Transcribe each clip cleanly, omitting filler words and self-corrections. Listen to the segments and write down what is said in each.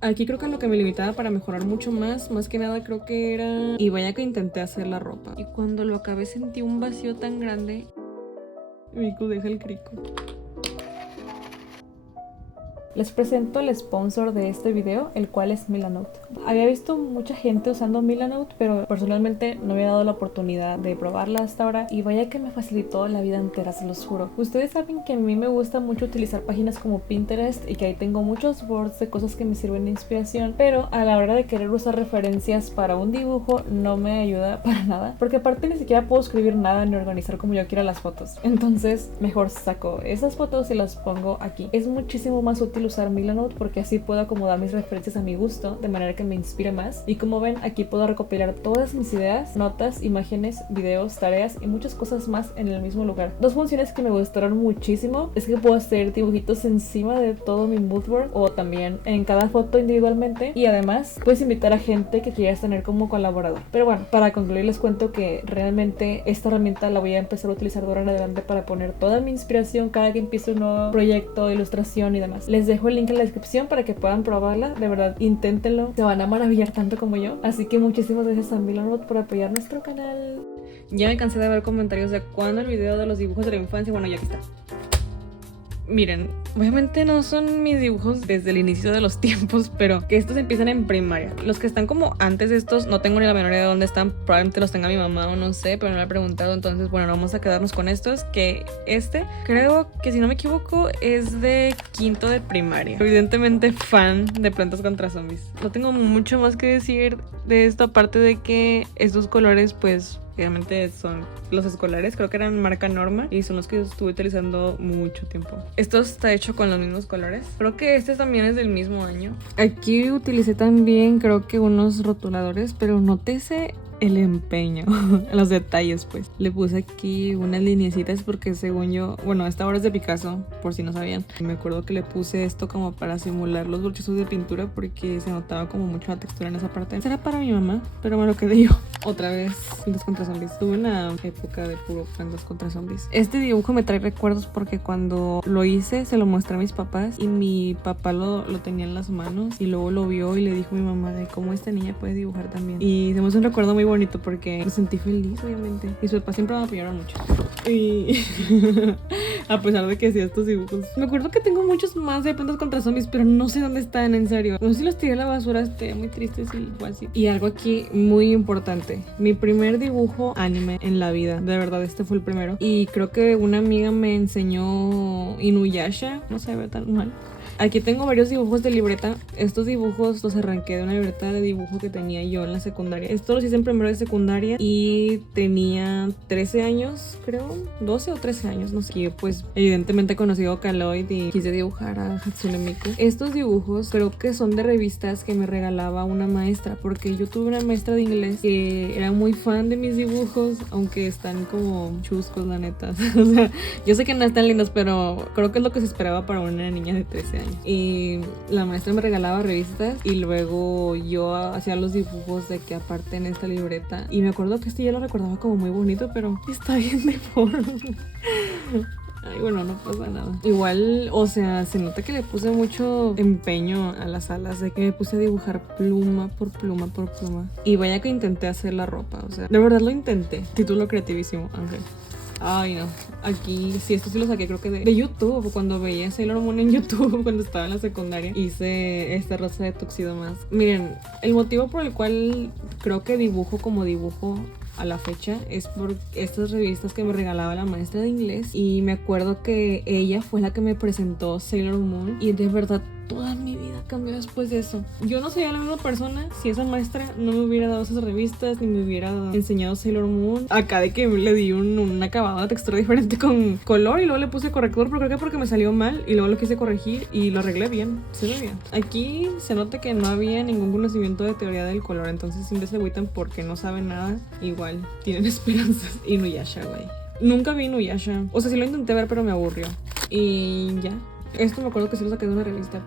Aquí creo que lo que me limitaba para mejorar mucho más que nada creo que era... Y vaya que intenté hacer la ropa. Y cuando lo acabé sentí un vacío tan grande. Miku, deja el crico. Les presento el sponsor de este video, el cual es Milanote. Había visto mucha gente usando Milanote, pero personalmente no había dado la oportunidad de probarla hasta ahora y vaya que me facilitó la vida entera, se los juro. Ustedes saben que a mí me gusta mucho utilizar páginas como Pinterest y que ahí tengo muchos boards de cosas que me sirven de inspiración, pero a la hora de querer usar referencias para un dibujo no me ayuda para nada, porque aparte ni siquiera puedo escribir nada ni organizar como yo quiera las fotos. Entonces mejor saco esas fotos y las pongo aquí. Es muchísimo más útil usar Milanote porque así puedo acomodar mis referencias a mi gusto de manera que me inspire más, y como ven aquí puedo recopilar todas mis ideas, notas, imágenes, videos, tareas y muchas cosas más en el mismo lugar. Dos funciones que me gustaron muchísimo es que puedo hacer dibujitos encima de todo mi moodboard o también en cada foto individualmente, y además puedes invitar a gente que quieras tener como colaborador. Pero bueno, para concluir les cuento que realmente esta herramienta la voy a empezar a utilizar de ahora en adelante para poner toda mi inspiración cada que empiece un nuevo proyecto, ilustración y demás. Les dejo el link en la descripción para que puedan probarla, de verdad inténtenlo, se van a maravillar tanto como yo. Así que muchísimas gracias a Milanote por apoyar nuestro canal. Ya me cansé de ver comentarios de cuándo el video de los dibujos de la infancia. Bueno, ya aquí está. Miren, obviamente no son mis dibujos desde el inicio de los tiempos, pero que estos empiezan en primaria. Los que están como antes de estos, no tengo ni la menor idea de dónde están. Probablemente los tenga mi mamá o no sé, pero no me he preguntado. Entonces, bueno, vamos a quedarnos con estos. Que este, creo que si no me equivoco, es de quinto de primaria. Evidentemente fan de Plantas contra Zombies. No tengo mucho más que decir de esto, aparte de que estos colores, pues... obviamente son los escolares, creo que eran marca Norma y son los que estuve utilizando mucho tiempo. Esto está hecho con los mismos colores. Creo que este también es del mismo año. Aquí utilicé también creo que unos rotuladores, pero nótese el empeño, los detalles pues. Le puse aquí unas lineecitas porque según yo, bueno, esta obra es de Picasso, por si no sabían. Me acuerdo que le puse esto como para simular los brochazos de pintura porque se notaba como mucho la textura en esa parte. Será para mi mamá, pero me lo quedé yo. Otra vez, Plantas contra Zombies. Tuve una época de puro Plantas contra Zombies. Este dibujo me trae recuerdos porque cuando lo hice se lo mostré a mis papás y mi papá lo tenía en las manos y luego lo vio y le dijo a mi mamá de cómo esta niña puede dibujar también. Y se me hace un recuerdo muy bonito porque me sentí feliz, obviamente. Y sus papás siempre me apoyaron mucho. Y a pesar de que hacía estos dibujos. Me acuerdo que tengo muchos más de Plantas contra Zombies, pero no sé dónde están, en serio. No sé si los tiré a la basura, estoy muy triste si fue así. Y algo aquí muy importante. Mi primer dibujo anime en la vida. De verdad, este fue el primero. Y creo que una amiga me enseñó Inuyasha. No se ve tan mal. Aquí tengo varios dibujos de libreta. Estos dibujos los arranqué de una libreta de dibujo que tenía yo en la secundaria. Estos los hice en primero de secundaria y tenía 13 años, creo, 12 o 13 años, no sé. Y pues evidentemente he conocido a Caloid y quise dibujar a Hatsune Miku. Estos dibujos creo que son de revistas que me regalaba una maestra, porque yo tuve una maestra de inglés que era muy fan de mis dibujos, aunque están como chuscos, la neta. O sea, yo sé que no están lindos, pero creo que es lo que se esperaba para una niña de 13 años. Y la maestra me regalaba revistas y luego yo hacía los dibujos de que aparte en esta libreta. Y me acuerdo que este yo lo recordaba como muy bonito, pero está bien deforme. Ay, bueno, no pasa nada. Igual, o sea, se nota que le puse mucho empeño a las alas, de que me puse a dibujar pluma por pluma por pluma. Y vaya que intenté hacer la ropa, o sea, de verdad lo intenté. Título creativísimo, Ángel. Ay, no. Aquí, sí, esto sí lo saqué creo que de YouTube. Cuando veía Sailor Moon en YouTube, cuando estaba en la secundaria, hice esta raza de tuxedo más. Miren, el motivo por el cual creo que dibujo como dibujo a la fecha es por estas revistas que me regalaba la maestra de inglés. Y me acuerdo que ella fue la que me presentó Sailor Moon y de verdad toda mi vida cambió después de eso. Yo no sería la misma persona si esa maestra no me hubiera dado esas revistas ni me hubiera enseñado Sailor Moon. Acá de que le di un acabado, una textura diferente con color y luego le puse corrector, pero creo que porque me salió mal y luego lo quise corregir y lo arreglé bien. Se ve bien. Aquí se nota que no había ningún conocimiento de teoría del color, entonces siempre se agüitan porque no saben nada. Igual tienen esperanzas. Inuyasha, güey. Nunca vi Inuyasha. O sea, sí lo intenté ver, pero me aburrió. Y ya. Esto me acuerdo que sí lo saqué de una revista,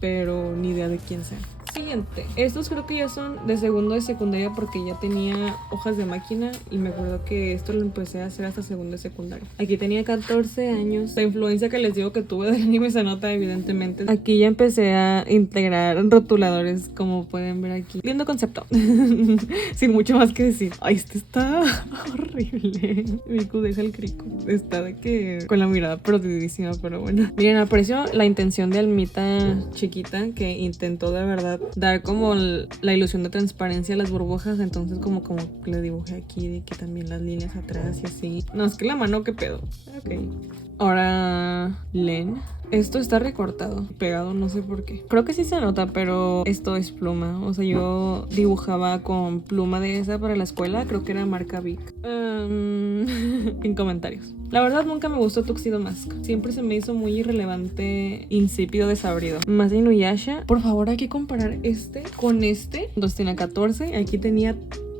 pero ni idea de quién sea. Siguiente. Estos creo que ya son de segundo de secundaria porque ya tenía hojas de máquina y me acuerdo que esto lo empecé a hacer hasta segundo de secundaria. Aquí tenía 14 años. La influencia que les digo que tuve del anime se nota evidentemente. Aquí ya empecé a integrar rotuladores, como pueden ver aquí. Lindo concepto. Sin mucho más que decir. Ay, este está horrible. Miku deja el crico. Está de que con la mirada perdidísima, pero bueno. Miren, aprecio la intención de Almita chiquita que intentó de verdad dar como la ilusión de transparencia a las burbujas. Entonces como le dibujé aquí de que también las líneas atrás y así. No, es que la mano, qué pedo. Ok. Ahora Len. Esto está recortado, pegado, no sé por qué. Creo que sí se nota, pero esto es pluma. O sea, yo dibujaba con pluma de esa para la escuela. Creo que era marca Bic. En comentarios. La verdad nunca me gustó Tuxedo Mask. Siempre se me hizo muy irrelevante, insípido, desabrido. Más de Inuyasha. Por favor, hay que comparar este con este. Entonces tenía 14, aquí tenía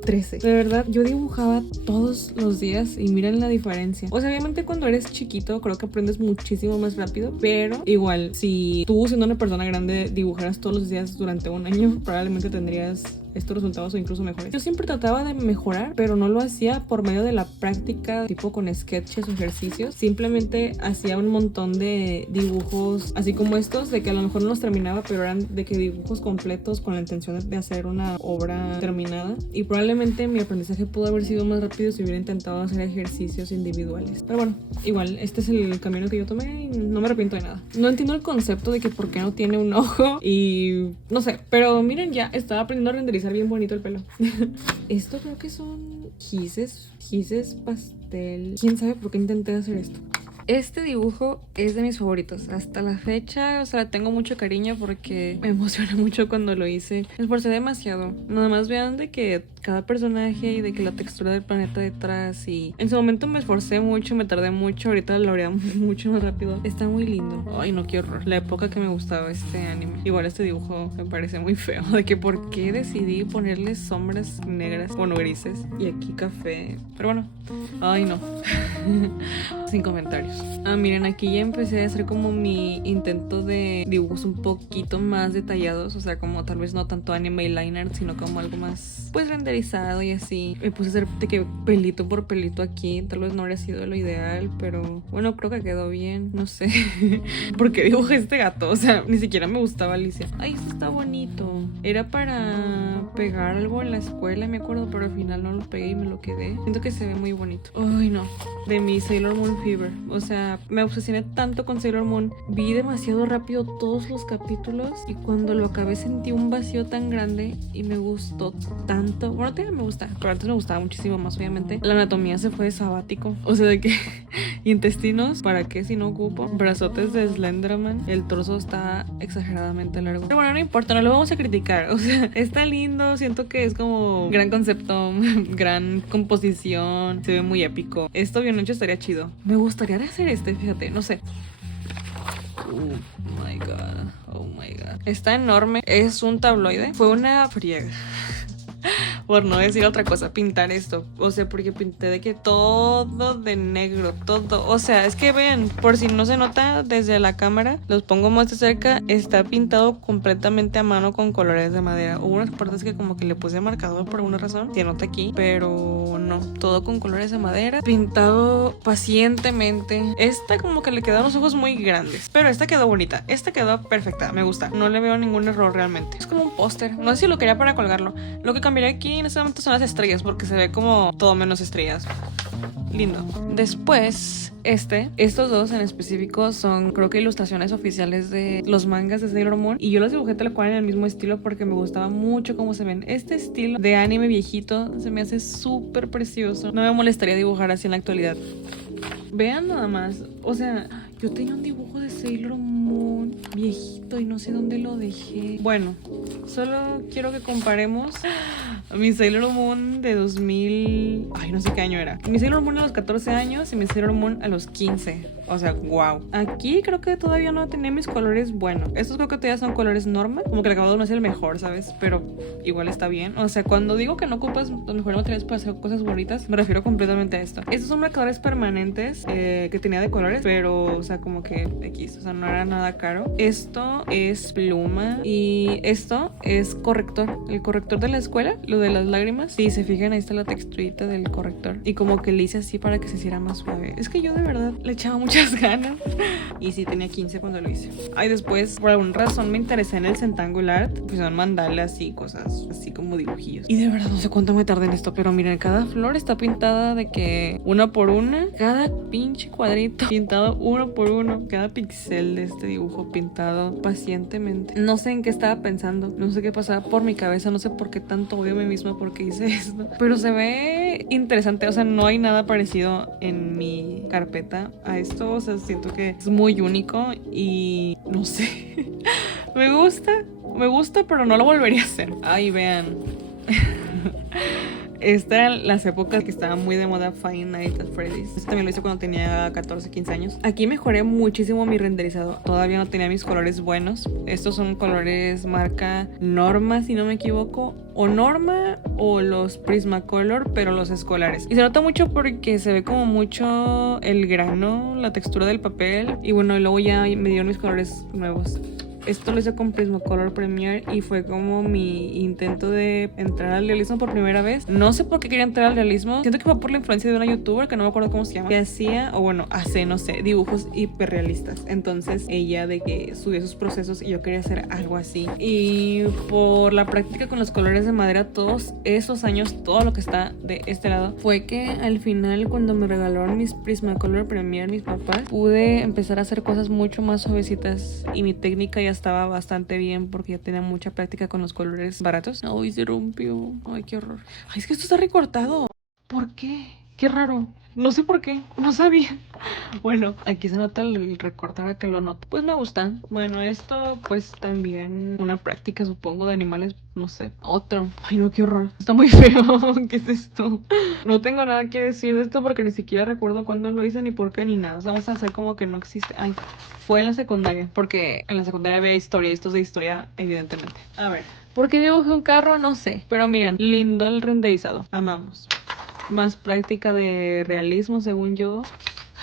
13. De verdad, yo dibujaba todos los días y miren la diferencia. O sea, obviamente cuando eres chiquito creo que aprendes muchísimo más rápido, pero igual, si tú siendo una persona grande dibujaras todos los días durante un año, probablemente tendrías estos resultados o incluso mejores. Yo siempre trataba de mejorar, pero no lo hacía por medio de la práctica, tipo con sketches o ejercicios. Simplemente hacía un montón de dibujos, así como estos, de que a lo mejor no los terminaba, pero eran de que dibujos completos con la intención de hacer una obra terminada. Y probablemente mi aprendizaje pudo haber sido más rápido si hubiera intentado hacer ejercicios individuales. Pero bueno, igual, este es el camino que yo tomé y no me arrepiento de nada. No entiendo el concepto de que por qué no tiene un ojo y no sé, pero miren, ya estaba aprendiendo a renderizar bien bonito el pelo. Esto creo que son gises pastel. ¿Quién sabe por qué intenté hacer esto? Este dibujo es de mis favoritos hasta la fecha, o sea, le tengo mucho cariño porque me emociona mucho cuando lo hice. Me esforcé demasiado. Nada más vean de que cada personaje y de que la textura del planeta detrás, y en su momento me esforcé mucho, me tardé mucho, ahorita lo haría mucho más rápido. Está muy lindo. Ay, no, qué horror. La época que me gustaba este anime. Igual este dibujo me parece muy feo. De que por qué decidí ponerle sombras negras, bueno, grises, y aquí café. Pero bueno, ay no. Sin comentarios. Miren, aquí ya empecé a hacer como mi intento de dibujos un poquito más detallados, o sea, como tal vez no tanto anime y line art, sino como algo más pues renderizado y así. Me puse a hacer de que pelito por pelito aquí, tal vez no habría sido lo ideal, pero bueno, creo que quedó bien, no sé. ¿Por qué dibujé este gato? O sea, ni siquiera me gustaba Alicia. Ay, esto está bonito. Era para pegar algo en la escuela, me acuerdo, pero al final no lo pegué y me lo quedé. Siento que se ve muy bonito. Ay, no. De mi Sailor Moon Fever. O sea, me obsesioné tanto con Sailor Moon. Vi demasiado rápido todos los capítulos y cuando lo acabé sentí un vacío tan grande y me gustó tanto. Bueno, todavía me gusta, pero antes me gustaba muchísimo más, obviamente. La anatomía se fue de sabático. O sea, de que intestinos, ¿para qué si no ocupo? Brazotes de Slenderman. El torso está exageradamente largo. Pero bueno, no importa, no lo vamos a criticar. O sea, está lindo. Siento que es como gran concepto, gran composición. Se ve muy épico. Esto bien hecho estaría chido. Me gustaría hacer este, fíjate, no sé. Oh my god, oh my god. Está enorme, es un tabloide. Fue una friega. Por no decir otra cosa, pintar esto. O sea, porque pinté de que todo de negro, todo. O sea, es que ven, por si no se nota desde la cámara, los pongo más de cerca. Está pintado completamente a mano con colores de madera. Hubo unas partes que como que le puse marcador por alguna razón, se nota aquí, pero no, todo con colores de madera, pintado pacientemente. Esta como que le quedaron los ojos muy grandes, pero esta quedó bonita, esta quedó perfecta, me gusta. No le veo ningún error realmente. Es como un póster, no sé si lo quería para colgarlo. Lo que cambiaría aquí en este momento son las estrellas, porque se ve como todo menos estrellas. Lindo. Después, estos dos en específico son, creo que ilustraciones oficiales de los mangas de Sailor Moon, y yo los dibujé tal cual en el mismo estilo porque me gustaba mucho cómo se ven. Este estilo de anime viejito se me hace súper precioso. No me molestaría dibujar así en la actualidad. Vean nada más, o sea, yo tenía un dibujo de Sailor Moon viejito y no sé dónde lo dejé. Bueno, solo quiero que comparemos mi Sailor Moon de 2000... Ay, no sé qué año era. Mi Sailor Moon a los 14 años y mi Sailor Moon a los 15. O sea, wow. Aquí creo que todavía no tenía mis colores buenos. Estos creo que todavía son colores normal. Como que el acabado no es el mejor, ¿sabes? Pero igual está bien. O sea, cuando digo que no ocupas los mejores materiales para hacer cosas bonitas, me refiero completamente a esto. Estos son marcadores permanentes que tenía de colores, pero sea, como que X, o sea, no era nada caro. Esto es pluma y esto es corrector, el corrector de la escuela, lo de las lágrimas. Si se fijan, ahí está la texturita del corrector y como que le hice así para que se hiciera más suave. Es que yo de verdad le echaba muchas ganas y sí tenía 15 cuando lo hice. Ay, después por alguna razón me interesé en el Zentangle Art, pues son mandalas y cosas así como dibujillos. Y de verdad no sé cuánto me tardé en esto, pero miren, cada flor está pintada de que una por una, cada pinche cuadrito pintado uno por uno, cada pixel de este dibujo pintado pacientemente. No sé en qué estaba pensando, no sé qué pasaba por mi cabeza, no sé por qué tanto odio a mí misma porque hice esto, pero se ve interesante, o sea, no hay nada parecido en mi carpeta a esto, o sea, siento que es muy único y no sé, me gusta, pero no lo volvería a hacer. Ay, vean. Esta eran las épocas que estaba muy de moda Five Nights at Freddy's. Esto también lo hice cuando tenía 14, 15 años. Aquí mejoré muchísimo mi renderizado. Todavía no tenía mis colores buenos. Estos son colores marca Norma, si no me equivoco. O Norma o los Prismacolor, pero los escolares. Y se nota mucho porque se ve como mucho el grano, la textura del papel. Y bueno, y luego ya me dieron mis colores nuevos. Esto lo hice con Prismacolor Premier y fue como mi intento de entrar al realismo por primera vez. No sé por qué quería entrar al realismo. Siento que fue por la influencia de una youtuber que no me acuerdo cómo se llama, que hacía, o bueno, hace, no sé, dibujos hiperrealistas. Entonces ella de que subió sus procesos y yo quería hacer algo así. Y por la práctica con los colores de madera todos esos años, todo lo que está de este lado, fue que al final cuando me regalaron mis Prismacolor Premier mis papás, pude empezar a hacer cosas mucho más suavecitas y mi técnica ya estaba bastante bien porque ya tenía mucha práctica con los colores baratos. Ay, se rompió. Ay, qué horror. Ay, es que esto está recortado. ¿Por qué? Qué raro. No sé por qué. No sabía. Bueno, aquí se nota el recorte ahora que lo noto. Pues me gustan. Bueno, esto pues también una práctica supongo de animales, no sé. Otro. Ay, no, qué horror. Está muy feo. ¿Qué es esto? No tengo nada que decir de esto porque ni siquiera recuerdo cuándo lo hice ni por qué ni nada. O sea, vamos a hacer como que no existe. Ay, fue en la secundaria. Porque en la secundaria había historia y esto es de historia, evidentemente. A ver. ¿Por qué dibujé un carro? No sé. Pero miren, lindo el renderizado. Amamos. Más práctica de realismo, según yo.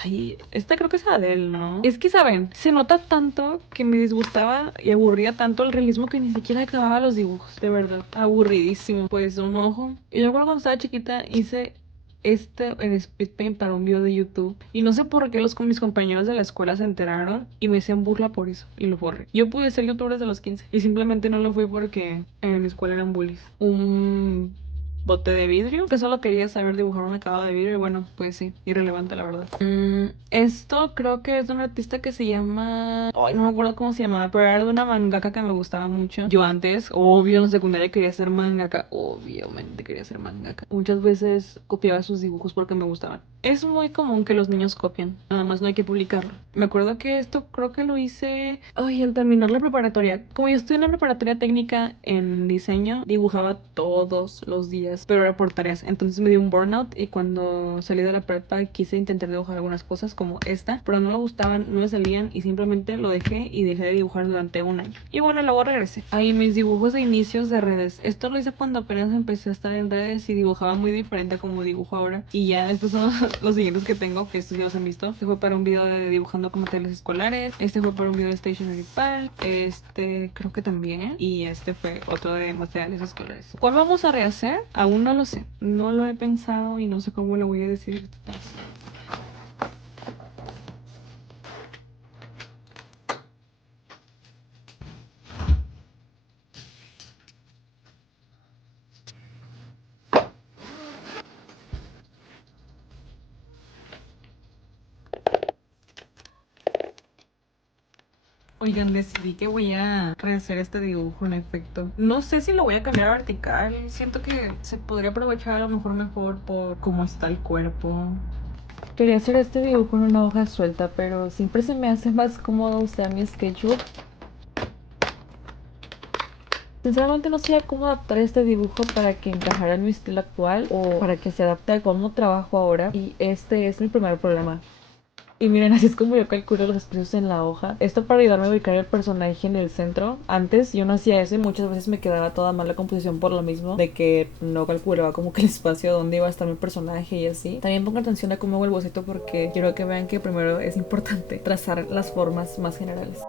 Ay, esta creo que es Adele, ¿no? Es que, ¿saben? Se nota tanto que me disgustaba y aburría tanto el realismo que ni siquiera acababa los dibujos. De verdad, aburridísimo. Pues un ojo. Y yo cuando estaba chiquita hice en speed paint para un video de YouTube. Y no sé por qué mis compañeros de la escuela se enteraron y me hacían burla por eso. Y lo borré. Yo pude ser youtuber desde los 15. Y simplemente no lo fui porque en mi escuela eran bullies. Un bote de vidrio, que solo quería saber dibujar un acabado de vidrio y bueno, pues sí, irrelevante la verdad. Esto creo que es de un artista que se llama... Ay, no me acuerdo cómo se llamaba, pero era de una mangaka que me gustaba mucho. Yo antes, obvio, en la secundaria quería ser mangaka, obviamente quería ser mangaka. Muchas veces copiaba sus dibujos porque me gustaban. Es muy común que los niños copien, nada más no hay que publicarlo. Me acuerdo que esto creo que lo hice, ay, al terminar la preparatoria. Como yo estoy en la preparatoria técnica en diseño, dibujaba todos los días, pero era por tareas. Entonces me dio un burnout y cuando salí de la prepa quise intentar dibujar algunas cosas como esta, pero no me gustaban, no me salían y simplemente lo dejé y dejé de dibujar durante un año. Y bueno, luego regresé. Ahí mis dibujos de inicios de redes. Esto lo hice cuando apenas empecé a estar en redes y dibujaba muy diferente a como dibujo ahora. Y ya estos son los siguientes que tengo, que estos ya los han visto. Este fue para un video de dibujando con materiales escolares. Este fue para un video de Stationery Pal. Este creo que también. Y este fue otro de materiales escolares. ¿Cuál vamos a rehacer? Aún no lo sé. No lo he pensado y no sé cómo lo voy a decir. Oigan, decidí que voy a rehacer este dibujo en efecto. No sé si lo voy a cambiar a vertical. Siento que se podría aprovechar a lo mejor por cómo está el cuerpo. Quería hacer este dibujo en una hoja suelta, pero siempre se me hace más cómodo usar mi sketchbook. Sinceramente no sé cómo adaptar este dibujo para que encajara en mi estilo actual o para que se adapte a cómo trabajo ahora. Y este es mi primer problema. Y miren, así es como yo calculo los espacios en la hoja. Esto para ayudarme a ubicar el personaje en el centro. Antes yo no hacía eso y muchas veces me quedaba toda mal la composición por lo mismo, de que no calculaba como que el espacio donde iba a estar mi personaje y así. También pongo atención a cómo hago el boceto porque quiero que vean que primero es importante trazar las formas más generales.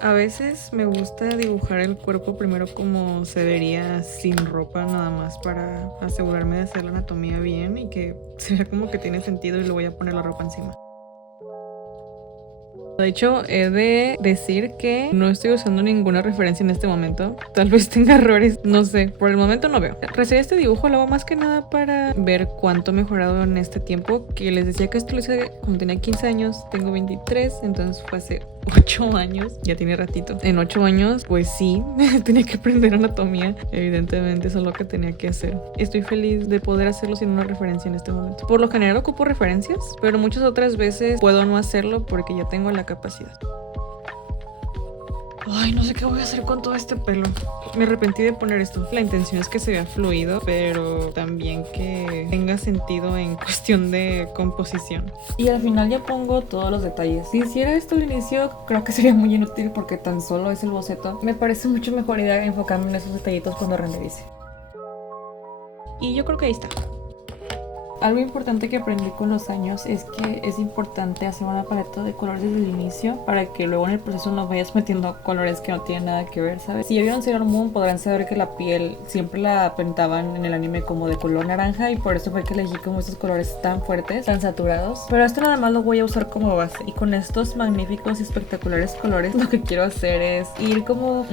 A veces me gusta dibujar el cuerpo primero como se vería sin ropa, nada más para asegurarme de hacer la anatomía bien y que se vea como que tiene sentido, y le voy a poner la ropa encima. De hecho, he de decir que no estoy usando ninguna referencia en este momento. Tal vez tenga errores, no sé. Por el momento no veo. Recibí este dibujo, lo hago más que nada para ver cuánto he mejorado en este tiempo. Que les decía que esto lo hice cuando tenía 15 años. Tengo 23, entonces fue hace 8 años. Ya tiene ratito. En 8 años, pues sí, tenía que aprender anatomía. Evidentemente, eso es lo que tenía que hacer. Estoy feliz de poder hacerlo sin una referencia en este momento. Por lo general ocupo referencias, pero muchas otras veces puedo no hacerlo porque ya tengo la capacidad. Ay, no sé qué voy a hacer con todo este pelo. Me arrepentí de poner esto. La intención es que se vea fluido, pero también que tenga sentido en cuestión de composición. Y al final ya pongo todos los detalles. Si hiciera esto al inicio, creo que sería muy inútil porque tan solo es el boceto. Me parece mucho mejor idea enfocarme en esos detallitos cuando renderice. Y yo creo que ahí está. Algo importante que aprendí con los años es que es importante hacer una paleta de colores desde el inicio para que luego en el proceso no vayas metiendo colores que no tienen nada que ver, ¿sabes? Si ya vieron Sailor Moon podrán saber que la piel siempre la pintaban en el anime como de color naranja y por eso fue que elegí como estos colores tan fuertes, tan saturados. Pero esto nada más lo voy a usar como base y con estos magníficos y espectaculares colores lo que quiero hacer es ir como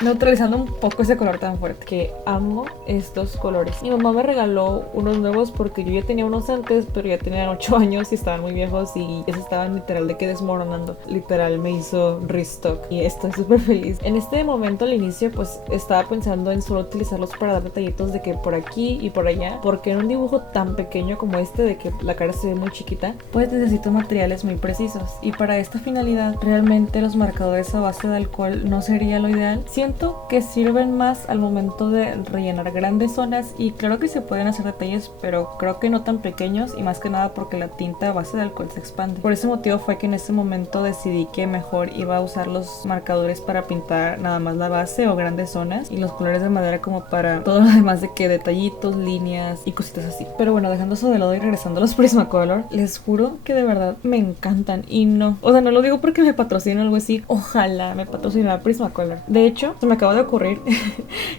neutralizando un poco ese color tan fuerte, que amo estos colores. Mi mamá me regaló unos nuevos porque yo ya tenía unos antes, pero ya tenían 8 años y estaban muy viejos y ya se estaban literal de que desmoronando. Literal me hizo restock y estoy súper feliz. En este momento al inicio pues estaba pensando en solo utilizarlos para dar detallitos de que por aquí y por allá, porque en un dibujo tan pequeño como este de que la cara se ve muy chiquita, pues necesito materiales muy precisos y para esta finalidad realmente los marcadores a base de alcohol no sería lo ideal. Siento que sirven más al momento de rellenar grandes zonas y claro que se pueden hacer detalles, pero creo que no tan pequeños y más que nada porque la tinta a base de alcohol se expande. Por ese motivo fue que en ese momento decidí que mejor iba a usar los marcadores para pintar nada más la base o grandes zonas y los colores de madera como para todo lo demás de que detallitos, líneas y cositas así. Pero bueno, dejando eso de lado y regresando a los Prismacolor, les juro que de verdad me encantan y no, o sea, no lo digo porque me patrocine o algo así, ojalá me patrocinara Prismacolor. De hecho, se me acaba de ocurrir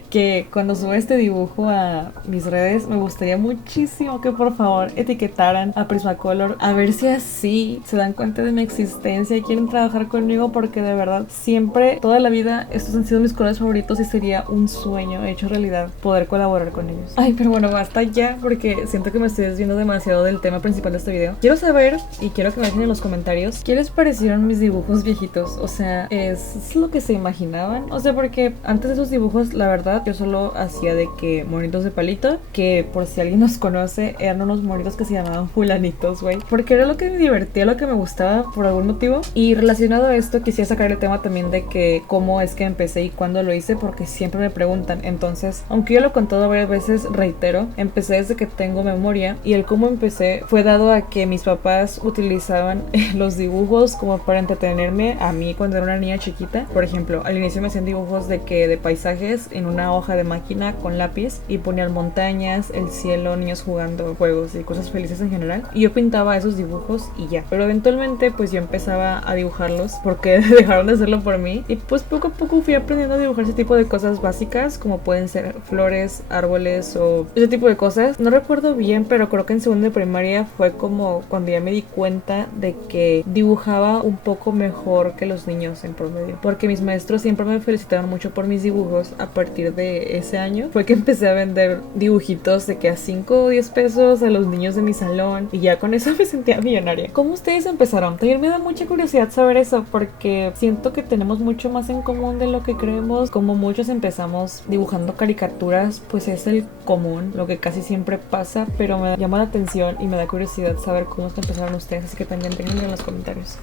que cuando suba este dibujo a mis redes me gustaría muchísimo que por favor etiquetaran a Prismacolor, a ver si así se dan cuenta de mi existencia y quieren trabajar conmigo, porque de verdad siempre, toda la vida, estos han sido mis colores favoritos y sería un sueño hecho realidad poder colaborar con ellos. Ay, pero bueno, basta ya porque siento que me estoy desviando demasiado del tema principal de este video. Quiero saber y quiero que me dejen en los comentarios qué les parecieron mis dibujos viejitos, o sea, ¿es lo que se imaginaban? O sea, porque antes de esos dibujos, la verdad, yo solo hacía de que monitos de palito, que por si alguien nos conoce, eran unos monitos que se llamaban fulanitos, güey, porque era lo que me divertía, lo que me gustaba por algún motivo. Y relacionado a esto quisiera sacar el tema también de que cómo es que empecé y cuándo lo hice, porque siempre me preguntan. Entonces, aunque yo lo he contado varias veces, reitero, empecé desde que tengo memoria y el cómo empecé fue dado a que mis papás utilizaban los dibujos como para entretenerme a mí cuando era una niña chiquita. Por ejemplo, al inicio me hacían dibujos de paisajes en una hoja de máquina con lápiz y ponían montañas, el cielo, niños jugando, juegos y cosas felices en general, y yo pintaba esos dibujos y ya. Pero eventualmente pues yo empezaba a dibujarlos porque dejaron de hacerlo por mí y pues poco a poco fui aprendiendo a dibujar ese tipo de cosas básicas como pueden ser flores, árboles o ese tipo de cosas. No recuerdo bien, pero creo que en segundo de primaria fue como cuando ya me di cuenta de que dibujaba un poco mejor que los niños en promedio, porque mis maestros siempre me felicitaban mucho por mis dibujos. A partir de ese año fue que empecé a vender dibujitos de que a 5 o 10 pesos a los niños de mi salón y ya con eso me sentía millonaria. ¿Cómo ustedes empezaron? También me da mucha curiosidad saber eso porque siento que tenemos mucho más en común de lo que creemos. Como muchos empezamos dibujando caricaturas, pues es el común, lo que casi siempre pasa, pero me llama la atención y me da curiosidad saber cómo es que empezaron ustedes, así que también déjenme en los comentarios.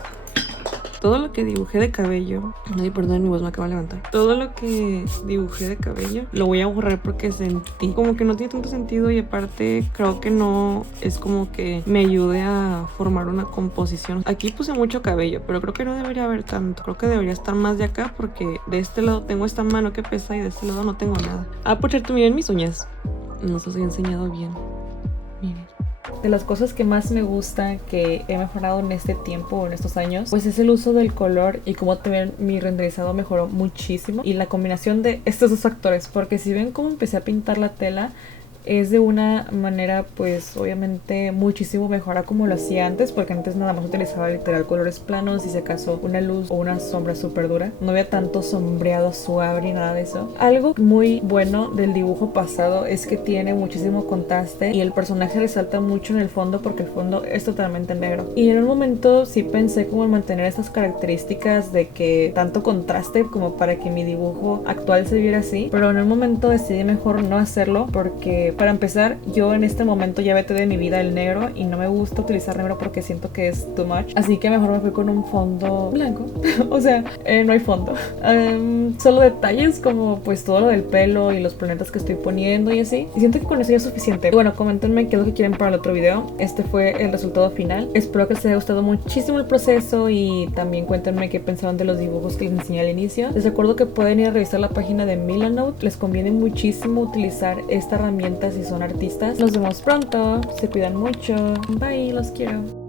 Todo lo que dibujé de cabello, ay, perdón, mi voz me acaba de levantar. Todo lo que dibujé de cabello lo voy a borrar porque sentí como que no tiene tanto sentido, y aparte creo que no es como que me ayude a formar una composición. Aquí puse mucho cabello, pero creo que no debería haber tanto. Creo que debería estar más de acá porque de este lado tengo esta mano que pesa y de este lado no tengo nada. Ah, por cierto, miren mis uñas. No se los he enseñado bien. Miren. De las cosas que más me gusta que he mejorado en este tiempo o en estos años, pues es el uso del color, y como también mi renderizado mejoró muchísimo, y la combinación de estos dos factores, porque si ven cómo empecé a pintar la tela, es de una manera pues obviamente muchísimo mejor a como lo hacía antes, porque antes nada más utilizaba literal colores planos y si acaso una luz o una sombra súper dura. No había tanto sombreado suave ni nada de eso. Algo muy bueno del dibujo pasado es que tiene muchísimo contraste y el personaje resalta mucho en el fondo porque el fondo es totalmente negro. Y en un momento sí pensé como en mantener estas características de que tanto contraste como para que mi dibujo actual se viera así, pero en un momento decidí mejor no hacerlo porque para empezar, yo en este momento ya vete de mi vida el negro y no me gusta utilizar negro porque siento que es too much. Así que mejor me fui con un fondo blanco. O sea, no hay fondo. Solo detalles como pues todo lo del pelo y los planetas que estoy poniendo y así. Y siento que con eso ya es suficiente. Y bueno, coméntenme qué es lo que quieren para el otro video. Este fue el resultado final. Espero que les haya gustado muchísimo el proceso y también cuéntenme qué pensaron de los dibujos que les enseñé al inicio. Les recuerdo que pueden ir a revisar la página de Milanote. Les conviene muchísimo utilizar esta herramienta si son artistas. Nos vemos pronto, se cuidan mucho, bye, los quiero.